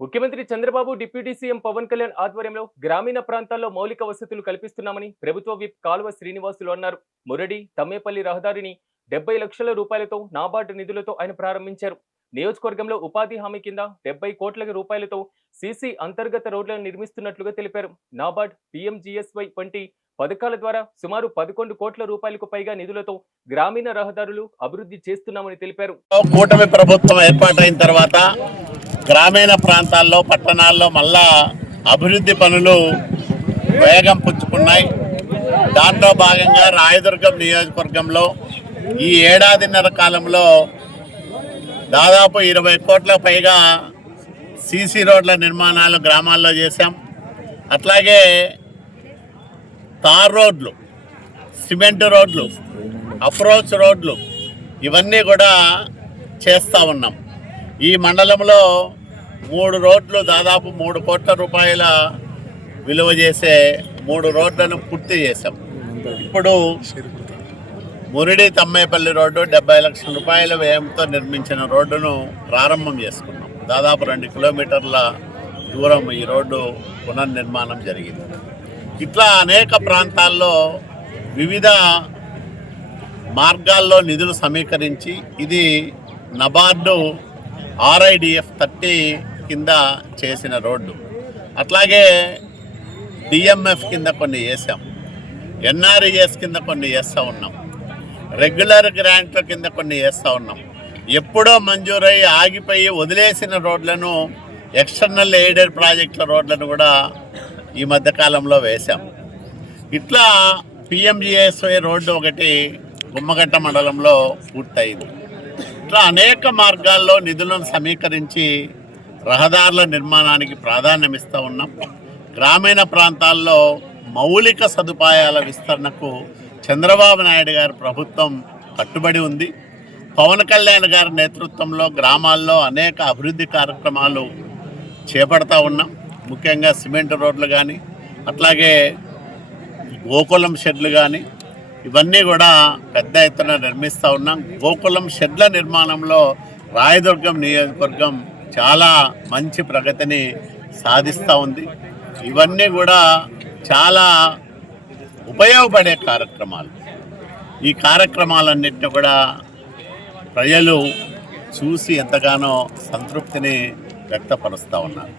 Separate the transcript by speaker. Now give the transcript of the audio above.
Speaker 1: ముఖ్యమంత్రి Chandrababu deputy CM Pawan Kalyan ఆధ్వర్యంలో గ్రామీణ ప్రాంతాల్లో మౌలిక వసతులు కల్పిస్తున్నామని ప్రభుత్వ విప్ కాలువ శ్రీనివాసులు అన్నారు. మురడి తమ్మేపల్లి రహదారిని డెబ్బై లక్షల రూపాయలతో నాబార్డు నిధులతో ఆయన ప్రారంభించారు. నియోజకవర్గంలో ఉపాధి హామీ కింద డెబ్బై కోట్ల రూపాయలతో సీసీ అంతర్గత రోడ్లను నిర్మిస్తున్నట్లుగా తెలిపారు. నాబార్డ్ పీఎంజీఎస్వై వంటి పథకాల ద్వారా సుమారు పదకొండు కోట్ల రూపాయలకు పైగా నిధులతో గ్రామీణ రహదారులు అభివృద్ధి చేస్తున్నామని తెలిపారు.
Speaker 2: కూటమి ప్రభుత్వం ఏర్పాటైన తర్వాత గ్రామీణ ప్రాంతాల్లో పట్టణాల్లో మళ్ళా అభివృద్ధి పనులు వేగం పుచ్చుకున్నాయి. దాంట్లో భాగంగా రాయదుర్గం నియోజకవర్గంలో ఈ ఏడాదిన్నర కాలంలో దాదాపు ఇరవై కోట్ల పైగా సీసీ రోడ్ల నిర్మాణాలు గ్రామాల్లో చేశాం. అట్లాగే తార్ రోడ్లు సిమెంట్ రోడ్లు అప్రోచ్ రోడ్లు ఇవన్నీ కూడా చేస్తూ ఉన్నాం. ఈ మండలంలో మూడు రోడ్లు దాదాపు మూడు కోట్ల రూపాయల విలువ చేసే మూడు రోడ్లను పూర్తి చేశాం. ఇప్పుడు మురిడి తమ్మేపల్లి రోడ్డు డెబ్బై లక్షల రూపాయల వ్యయంతో నిర్మించిన రోడ్డును ప్రారంభం చేసుకున్నాం. దాదాపు రెండు కిలోమీటర్ల దూరం ఈ రోడ్డు పునర్నిర్మాణం జరిగింది. ఇట్లా అనేక ప్రాంతాల్లో వివిధ మార్గాల్లో నిధులు సమీకరించి ఇది నబార్డు ఆర్ఐడిఎఫ్ థర్టీ కింద చేసిన రోడ్డు. అట్లాగే డిఎంఎఫ్ కింద కొన్ని వేసాం. ఎన్ఆర్ఈఎస్ కింద కొన్ని వేస్తూ ఉన్నాం. రెగ్యులర్ గ్రాంట్ల కింద కొన్ని వేస్తూ ఉన్నాం. ఎప్పుడో మంజూరై ఆగిపోయి వదిలేసిన రోడ్లను ఎక్స్టర్నల్ ఎయిడెడ్ ప్రాజెక్టుల రోడ్లను కూడా ఈ మధ్యకాలంలో వేశాం ఇట్లా పిఎంజిఎస్వై రోడ్డు ఒకటి గుమ్మగట్ట మండలంలో పూర్తయింది. ఇట్లా అనేక మార్గాల్లో నిధులను సమీకరించి రహదారుల నిర్మాణానికి ప్రాధాన్యం ఇస్తూ ఉన్నాం. గ్రామీణ ప్రాంతాల్లో మౌలిక సదుపాయాల విస్తరణకు చంద్రబాబు నాయుడు గారి ప్రభుత్వం కట్టుబడి ఉంది. పవన్ కళ్యాణ్ గారి నేతృత్వంలో గ్రామాల్లో అనేక అభివృద్ధి కార్యక్రమాలు చేపడతా ఉన్నాం. ముఖ్యంగా సిమెంట్ రోడ్లు కానీ అట్లాగే గోకులం షెడ్లు కానీ ఇవన్నీ కూడా పెద్ద ఎత్తున నిర్మిస్తూ ఉన్నాం. గోకులం షెడ్ల నిర్మాణంలో రాయదుర్గం నియోజకవర్గం చాలా మంచి ప్రగతిని సాధిస్తూ ఉంది. ఇవన్నీ కూడా చాలా ఉపయోగపడే కార్యక్రమాలు. ఈ కార్యక్రమాలన్నింటినీ కూడా ప్రజలు చూసి ఎంతగానో సంతృప్తిని వ్యక్తపరుస్తూ ఉన్నారు.